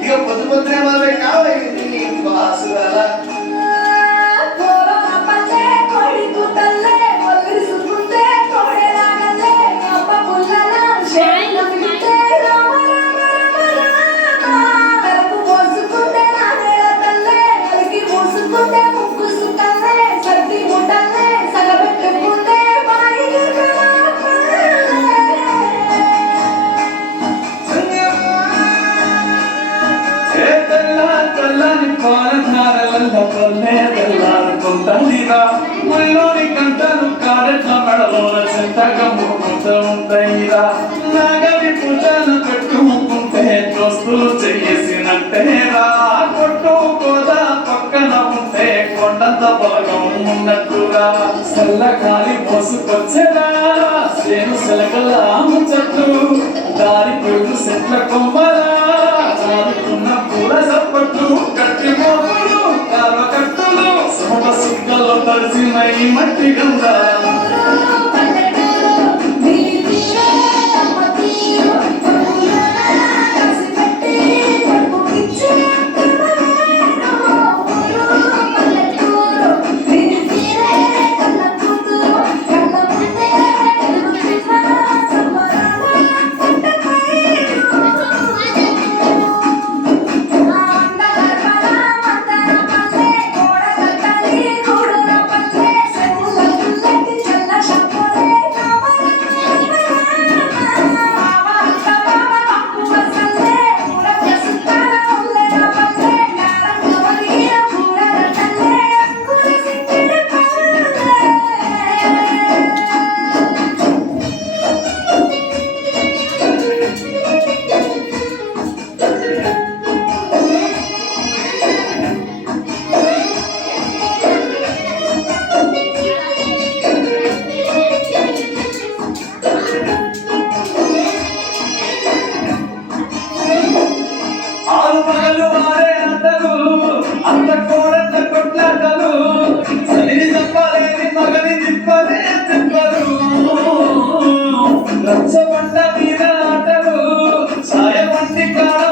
ఇక పొద్దు పొద్దునే మొదలు పెట్టావు బాసు అలా ముల్లోని కంటను కారెట్ల మెడలోన చెంతగా ఉంటాయిరా నాగరి పూజను పెట్టుకుంటే దోస్తులు చేసినట్టేరా కొట్టు కోదా పక్కన ఉంటే కొండంత బలగం ఉన్నట్టురా చల్లగాలి మోసుకొచ్చేరా సేను సెలకల చెట్టు దారి పొట్టు చెట్ల కొమ్మరా చాలుతున్న పూల చప్పట్లు గట్టి మోపులు కాలువ కట్టులు సొంత సుక్కలో తడిసిన ఈ మట్టి గంధ అంత కోరంత కొట్లాటలు సరిని చెప్పలేని మగని తిప్పరు రచ్చబండ మీద ఆటలు సాయ వంటి కాడ